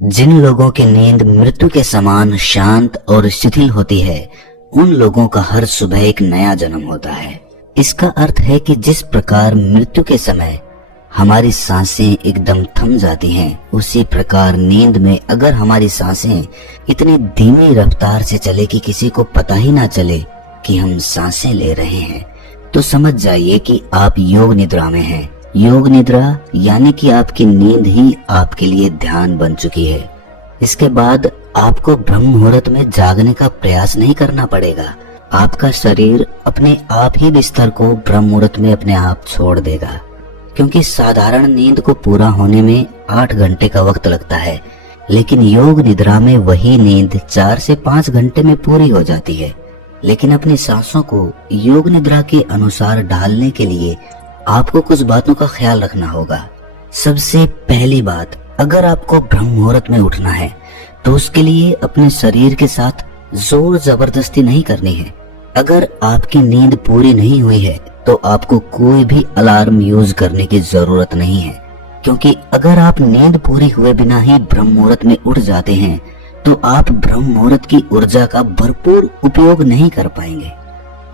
जिन लोगों की नींद मृत्यु के समान शांत और शिथिल होती है, उन लोगों का हर सुबह एक नया जन्म होता है। इसका अर्थ है कि जिस प्रकार मृत्यु के समय हमारी सांसें एकदम थम जाती हैं, उसी प्रकार नींद में अगर हमारी सांसें इतनी धीमी रफ्तार से चले कि किसी को पता ही ना चले कि हम सांसें ले रहे हैं, तो समझ जाइए कि आप योग निद्रा में हैं। योग निद्रा यानी कि आपकी नींद ही आपके लिए ध्यान बन चुकी है। इसके बाद आपको ब्रह्म मुहूर्त में जागने का प्रयास नहीं करना पड़ेगा। आपका शरीर अपने आप ही बिस्तर को ब्रह्म मुहूर्त में अपने आप छोड़ देगा, क्योंकि साधारण नींद को पूरा होने में 8 घंटे का वक्त लगता है, लेकिन योग निद्रा में वही नींद 4 से 5 घंटे में पूरी हो जाती है। लेकिन अपनी सांसों को योग निद्रा के अनुसार ढालने के लिए आपको कुछ बातों का ख्याल रखना होगा। सबसे पहली बात, अगर आपको ब्रह्म मुहूर्त में उठना है तो उसके लिए अपने शरीर के साथ जोर जबरदस्ती नहीं करनी है। अगर आपकी नींद पूरी नहीं हुई है तो आपको कोई भी अलार्म यूज करने की जरूरत नहीं है, क्योंकि अगर आप नींद पूरी हुए बिना ही ब्रह्म मुहूर्त में उठ जाते हैं तो आप ब्रह्म मुहूर्त की ऊर्जा का भरपूर उपयोग नहीं कर पाएंगे।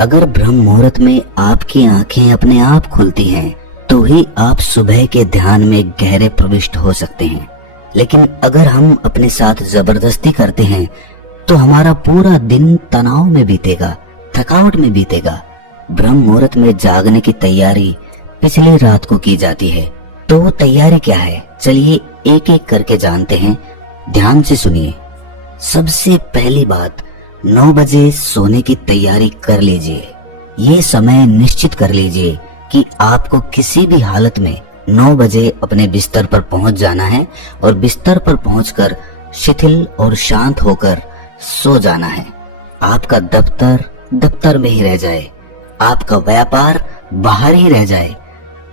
अगर ब्रह्म मुहूर्त में आपकी आंखें अपने आप खुलती हैं तो ही आप सुबह के ध्यान में गहरे प्रविष्ट हो सकते हैं। लेकिन अगर हम अपने साथ जबरदस्ती करते हैं तो हमारा पूरा दिन तनाव में बीतेगा, थकावट में बीतेगा। ब्रह्म मुहूर्त में जागने की तैयारी पिछली रात को की जाती है। तो वो तैयारी क्या है, चलिए एक एक करके जानते हैं। ध्यान से सुनिए। सबसे पहली बात, 9 बजे सोने की तैयारी कर लीजिए। ये समय निश्चित कर लीजिए कि आपको किसी भी हालत में 9 बजे अपने बिस्तर पर पहुंच जाना है और बिस्तर पर पहुंचकर शिथिल और शांत होकर सो जाना है। आपका दफ्तर दफ्तर में ही रह जाए, आपका व्यापार बाहर ही रह जाए।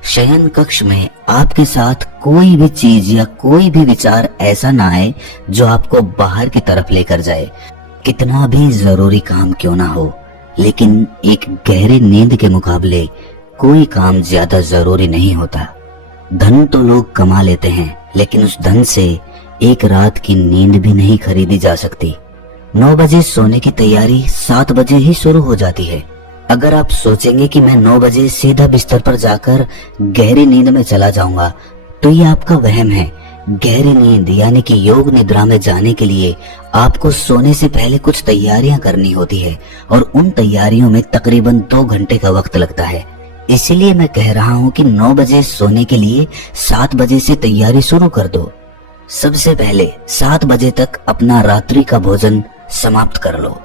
शयन कक्ष में आपके साथ कोई भी चीज या कोई भी विचार ऐसा ना आए जो आपको बाहर की तरफ लेकर जाए। कितना भी जरूरी काम क्यों ना हो, लेकिन एक गहरी नींद के मुकाबले कोई काम ज्यादा जरूरी नहीं होता। धन तो लोग कमा लेते हैं, लेकिन उस धन से एक रात की नींद भी नहीं खरीदी जा सकती। 9 बजे सोने की तैयारी 7 बजे ही शुरू हो जाती है। अगर आप सोचेंगे कि मैं 9 बजे सीधा बिस्तर पर जाकर गहरी नींद में चला जाऊंगा, तो ये आपका वहम है। गहरी नींद यानी कि योग निद्रा में जाने के लिए आपको सोने से पहले कुछ तैयारियां करनी होती है और उन तैयारियों में तकरीबन 2 घंटे का वक्त लगता है। इसीलिए मैं कह रहा हूं कि 9 बजे सोने के लिए 7 बजे से तैयारी शुरू कर दो। सबसे पहले 7 बजे तक अपना रात्रि का भोजन समाप्त कर लो।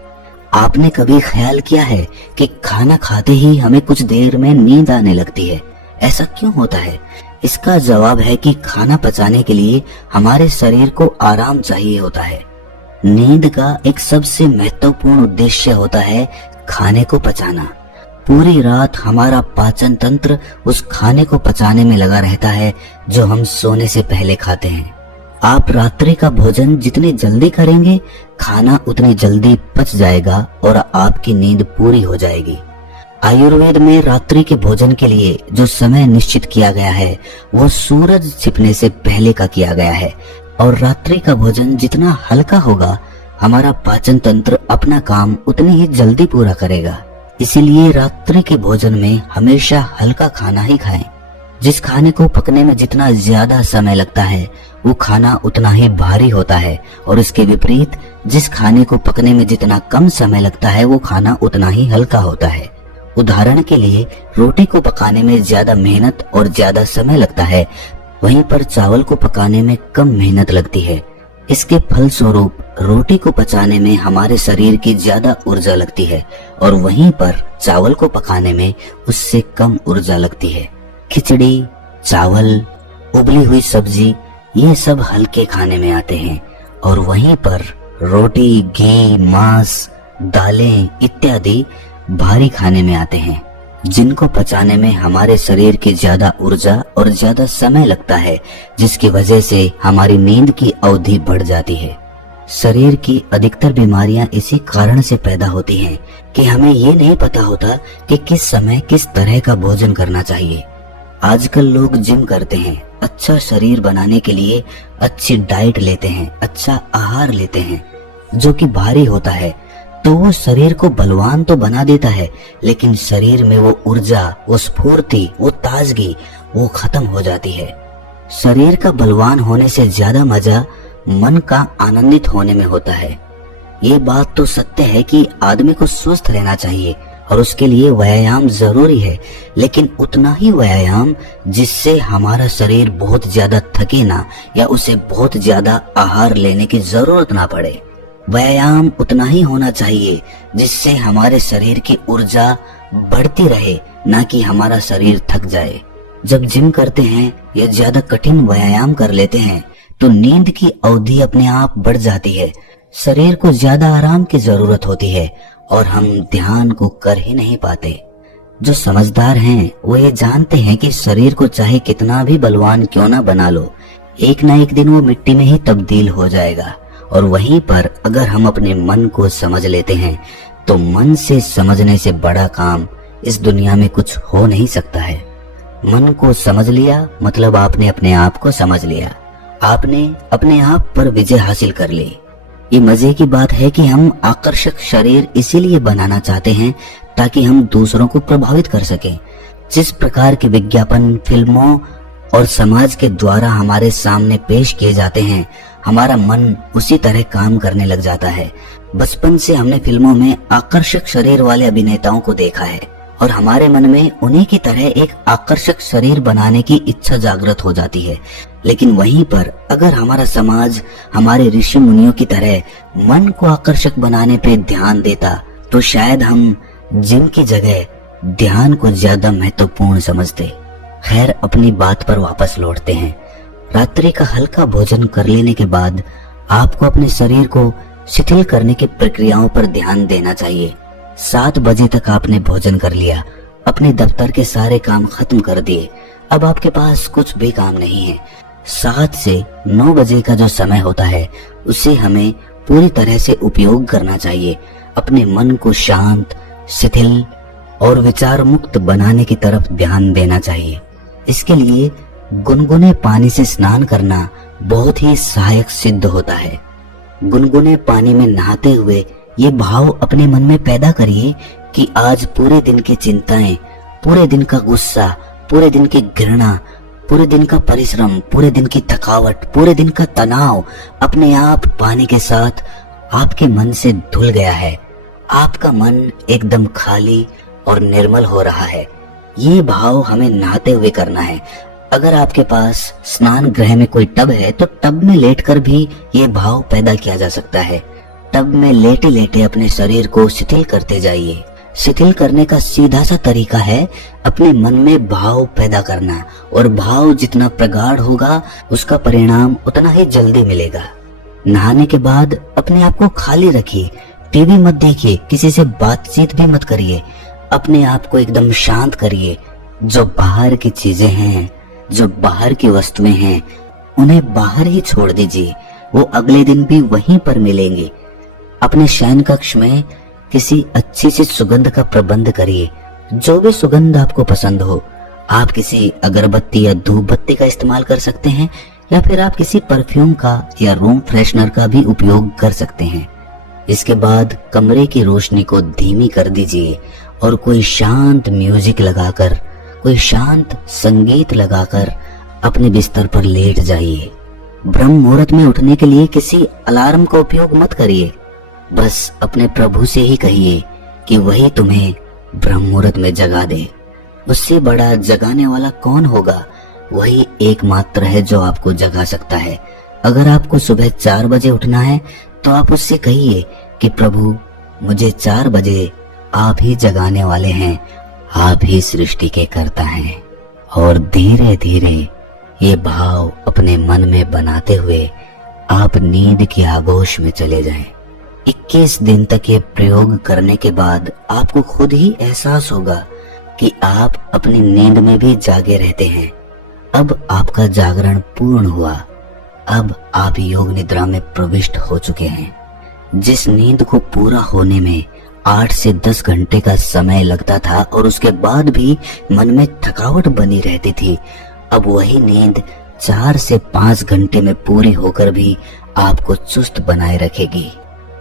आपने कभी ख्याल किया है कि खाना खाते ही हमें कुछ देर में नींद आने लगती है? ऐसा क्यों होता है? इसका जवाब है कि खाना पचाने के लिए हमारे शरीर को आराम चाहिए होता है। नींद का एक सबसे महत्वपूर्ण उद्देश्य होता है खाने को पचाना। पूरी रात हमारा पाचन तंत्र उस खाने को पचाने में लगा रहता है जो हम सोने से पहले खाते हैं। आप रात्रि का भोजन जितनी जल्दी करेंगे, खाना उतनी जल्दी पच जाएगा और आपकी नींद पूरी हो जाएगी। आयुर्वेद में रात्रि के भोजन के लिए जो समय निश्चित किया गया है वो सूरज छिपने से पहले का किया गया है, और रात्रि का भोजन जितना हल्का होगा, हमारा पाचन तंत्र अपना काम उतनी ही जल्दी पूरा करेगा। इसीलिए रात्रि के भोजन में हमेशा हल्का खाना ही खाएं। जिस खाने को पकने में जितना ज्यादा समय लगता है वो खाना उतना ही भारी होता है, और इसके विपरीत जिस खाने को पकने में जितना कम समय लगता है वो खाना उतना ही हल्का होता है। उदाहरण के लिए, रोटी को पकाने में ज्यादा मेहनत और ज्यादा समय लगता है, वहीं पर चावल को पकाने में कम मेहनत लगती है। इसके फलस्वरूप रोटी को पचाने में हमारे शरीर की ज्यादा ऊर्जा लगती है और वहीं पर चावल को पकाने में उससे कम ऊर्जा लगती है। खिचड़ी, चावल, उबली हुई सब्जी, ये सब हल्के खाने में आते हैं, और वहीं पर रोटी, घी, मांस, दालें इत्यादि भारी खाने में आते हैं, जिनको पचाने में हमारे शरीर की ज्यादा ऊर्जा और ज्यादा समय लगता है, जिसकी वजह से हमारी नींद की अवधि बढ़ जाती है। शरीर की अधिकतर बीमारियां इसी कारण से पैदा होती हैं कि हमें ये नहीं पता होता कि किस समय किस तरह का भोजन करना चाहिए। आजकल लोग जिम करते हैं, अच्छा शरीर बनाने के लिए अच्छी डाइट लेते हैं, अच्छा आहार लेते हैं जो कि भारी होता है, तो वो शरीर को बलवान तो बना देता है, लेकिन शरीर में वो ऊर्जा, वो स्फूर्ति, वो ताजगी वो खत्म हो जाती है। शरीर का बलवान होने से ज्यादा मजा मन का आनंदित होने में होता है। ये बात तो सत्य है कि आदमी को स्वस्थ रहना चाहिए और उसके लिए व्यायाम जरूरी है, लेकिन उतना ही व्यायाम जिससे हमारा शरीर बहुत ज्यादा थके ना या उसे बहुत ज्यादा आहार लेने की जरूरत ना पड़े। व्यायाम उतना ही होना चाहिए जिससे हमारे शरीर की ऊर्जा बढ़ती रहे, ना कि हमारा शरीर थक जाए। जब जिम करते हैं या ज्यादा कठिन व्यायाम कर लेते हैं तो नींद की अवधि अपने आप बढ़ जाती है, शरीर को ज्यादा आराम की जरूरत होती है और हम ध्यान को कर ही नहीं पाते। जो समझदार हैं वो ये जानते हैं कि शरीर को चाहे कितना भी बलवान क्यों ना बना लो, एक ना एक दिन वो मिट्टी में ही तब्दील हो जाएगा। और वहीं पर अगर हम अपने मन को समझ लेते हैं तो मन से समझने से बड़ा काम इस दुनिया में कुछ हो नहीं सकता है। मन को समझ लिया मतलब आपने अपने आप को समझ लिया, आपने अपने आप पर विजय हासिल कर ली। ये मजे की बात है कि हम आकर्षक शरीर इसीलिए बनाना चाहते हैं ताकि हम दूसरों को प्रभावित कर सकें। जिस प्रकार के विज्ञापन फिल्मों और समाज के द्वारा हमारे सामने पेश किए जाते हैं, हमारा मन उसी तरह काम करने लग जाता है। बचपन से हमने फिल्मों में आकर्षक शरीर वाले अभिनेताओं को देखा है और हमारे मन में उन्हीं की तरह एक आकर्षक शरीर बनाने की इच्छा जागृत हो जाती है। लेकिन वहीं पर अगर हमारा समाज हमारे ऋषि मुनियों की तरह मन को आकर्षक बनाने पे ध्यान देता तो शायद हम जिम की जगह ध्यान को ज्यादा महत्वपूर्ण समझते। खैर, अपनी बात पर वापस लौटते हैं। रात्रि का हल्का भोजन कर लेने के बाद आपको अपने शरीर को शिथिल करने की प्रक्रियाओं पर ध्यान देना चाहिए। 7 बजे तक आपने भोजन कर लिया, अपने दफ्तर के सारे काम खत्म कर दिए, अब आपके पास कुछ भी काम नहीं है। 7 से 9 बजे का जो समय होता है उसे हमें पूरी तरह से उपयोग करना चाहिए। अपने मन को शांत, शिथिल और विचार मुक्त बनाने की तरफ ध्यान देना चाहिए। इसके लिए गुनगुने पानी से स्नान करना बहुत ही सहायक सिद्ध होता है। गुनगुने पानी में नहाते हुए ये भाव अपने मन में पैदा करिए कि आज पूरे दिन की चिंताएं, पूरे दिन का गुस्सा, पूरे दिन की घृणा, पूरे दिन का परिश्रम, पूरे दिन की थकावट, पूरे दिन का तनाव अपने आप पानी के साथ आपके मन से धुल गया है। आपका मन एकदम खाली और निर्मल हो रहा है। ये भाव हमें नहाते हुए करना है। अगर आपके पास स्नान गृह में कोई टब है तो टब में लेटकर भी ये भाव पैदा किया जा सकता है। टब में लेटे लेटे अपने शरीर को शिथिल करते जाइए। शिथिल करने का सीधा सा तरीका है अपने मन में भाव पैदा करना, और भाव जितना प्रगाढ़ होगा उसका परिणाम उतना ही जल्दी मिलेगा। नहाने के बाद अपने आप को खाली रखिए, टीवी मत देखिए, किसी से बातचीत भी मत करिए, अपने आप को एकदम शांत करिए। जो बाहर की चीजें हैं, जो बाहर की वस्तुएं हैं, उन्हें बाहर ही छोड़ दीजिए, वो अगले दिन भी वहीं पर मिलेंगे। अपने शयन कक्ष में किसी अच्छी सी सुगंध का प्रबंध करिए, जो भी सुगंध आपको पसंद हो। आप किसी अगरबत्ती या धूप बत्ती का इस्तेमाल कर सकते हैं, या फिर आप किसी परफ्यूम का या रूम फ्रेशनर का भी उपयोग कर सकते हैं। इसके बाद कमरे की रोशनी को धीमी कर दीजिए और कोई शांत म्यूजिक लगाकर, कोई शांत संगीत लगाकर अपने बिस्तर पर लेट जाइए। ब्रह्म मुहूर्त में उठने के लिए किसी अलार्म का उपयोग मत करिए, बस अपने प्रभु से ही कहिए कि वही तुम्हें ब्रह्म मुहूर्त में जगा दे। उससे बड़ा जगाने वाला कौन होगा? वही एकमात्र है जो आपको जगा सकता है। अगर आपको सुबह 4 बजे उठना है तो आप उससे कहिए कि प्रभु, मुझे 4 बजे आप ही जगाने वाले हैं, आप ही सृष्टि के कर्ता हैं। और धीरे धीरे ये भाव अपने मन में बनाते हुए आप नींद की आगोश में चले जाएं। 21 दिन तक ये प्रयोग करने के बाद आपको खुद ही एहसास होगा कि आप अपनी नींद में भी जागे रहते हैं। अब आपका जागरण पूर्ण हुआ। अब आप योग निद्रा में प्रविष्ट हो चुके हैं। जिस नींद को पूरा होने में 8 से 10 घंटे का समय लगता था और उसके बाद भी मन में थकावट बनी रहती थी। अब वही नींद 4 से 5 घंटे में पूरी होकर भी आपको चुस्त बनाए रखेगी,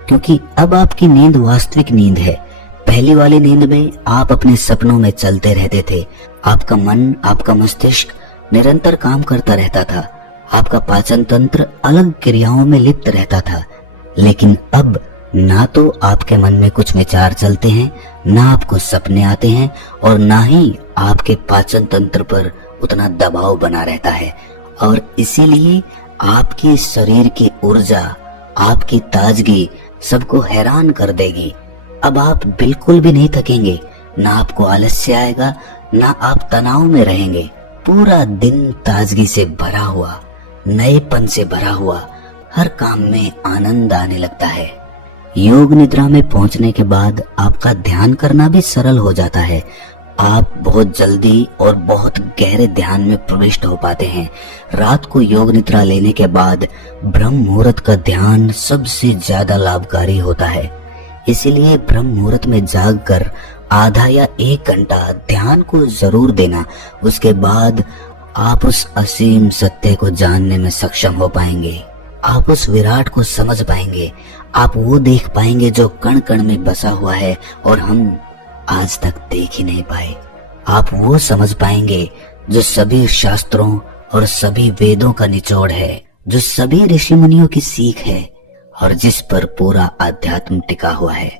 क्योंकि अब आपकी नींद वास्तविक नींद है। पहली वाली नींद में आप अपने सपनों में चलते रहते थे। आपका मन, आपका मस्तिष्क निरंतर काम करता रहता था। आपका पाचन तंत्र अलग क्रियाओं में लिप्त रहता था। लेकिन अब ना तो आपके मन में कुछ विचार चलते हैं, ना आपको सपने आते हैं और ना ही आपके पाचन तंत्र पर उतना दबाव बना रहता है। और इसीलिए आपके शरीर की ऊर्जा, आपकी ताजगी सबको हैरान कर देगी। अब आप बिल्कुल भी नहीं थकेंगे, ना आपको आलस्य आएगा, ना आप तनाव में रहेंगे। पूरा दिन ताजगी से भरा हुआ, नएपन से भरा हुआ, हर काम में आनंद आने लगता है। योग निद्रा में पहुंचने के बाद आपका ध्यान करना भी सरल हो जाता है। आप बहुत जल्दी और बहुत गहरे ध्यान में प्रविष्ट हो पाते हैं। रात को योग निद्रा लेने के बाद ब्रह्म मुहूर्त का ध्यान सबसे ज्यादा लाभकारी होता है। इसीलिए ब्रह्म मुहूर्त में जागकर आधा या 1 घंटा ध्यान को जरूर देना। उसके बाद आप उस असीम सत्य को जानने में सक्षम हो पाएंगे। आप उस विराट को समझ पाएंगे। आप वो देख पाएंगे जो कण कण में बसा हुआ है और हम आज तक देख ही नहीं पाए। आप वो समझ पाएंगे जो सभी शास्त्रों और सभी वेदों का निचोड़ है, जो सभी ऋषि मुनियों की सीख है और जिस पर पूरा अध्यात्म टिका हुआ है।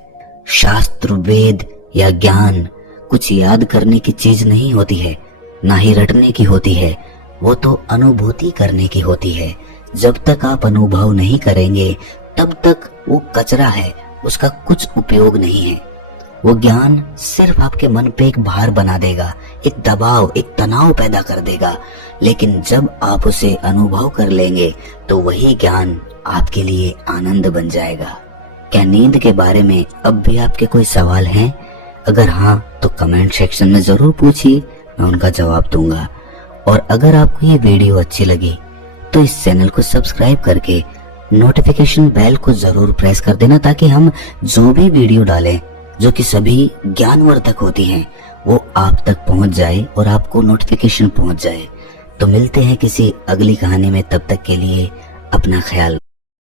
शास्त्र, वेद या ज्ञान कुछ याद करने की चीज नहीं होती है, ना ही रटने की होती है। वो तो अनुभूति करने की होती है। जब तक आप अनुभव नहीं करेंगे तब तक वो कचरा है, उसका कुछ उपयोग नहीं है। वो ज्ञान सिर्फ आपके मन पे एक भार बना देगा, एक दबाव, एक तनाव पैदा कर देगा। लेकिन जब आप उसे अनुभव कर लेंगे तो वही ज्ञान आपके लिए आनंद बन जाएगा। क्या नींद के बारे में अब भी आपके कोई सवाल हैं? अगर हाँ तो कमेंट सेक्शन में जरूर पूछिए, मैं उनका जवाब दूंगा। और अगर आपको ये वीडियो अच्छी लगी तो इस चैनल को सब्सक्राइब करके नोटिफिकेशन बेल को जरूर प्रेस कर देना, ताकि हम जो भी वीडियो डालें जो कि सभी ज्ञानवर्धक होती हैं वो आप तक पहुंच जाए और आपको नोटिफिकेशन पहुंच जाए। तो मिलते हैं किसी अगली कहानी में, तब तक के लिए अपना ख्याल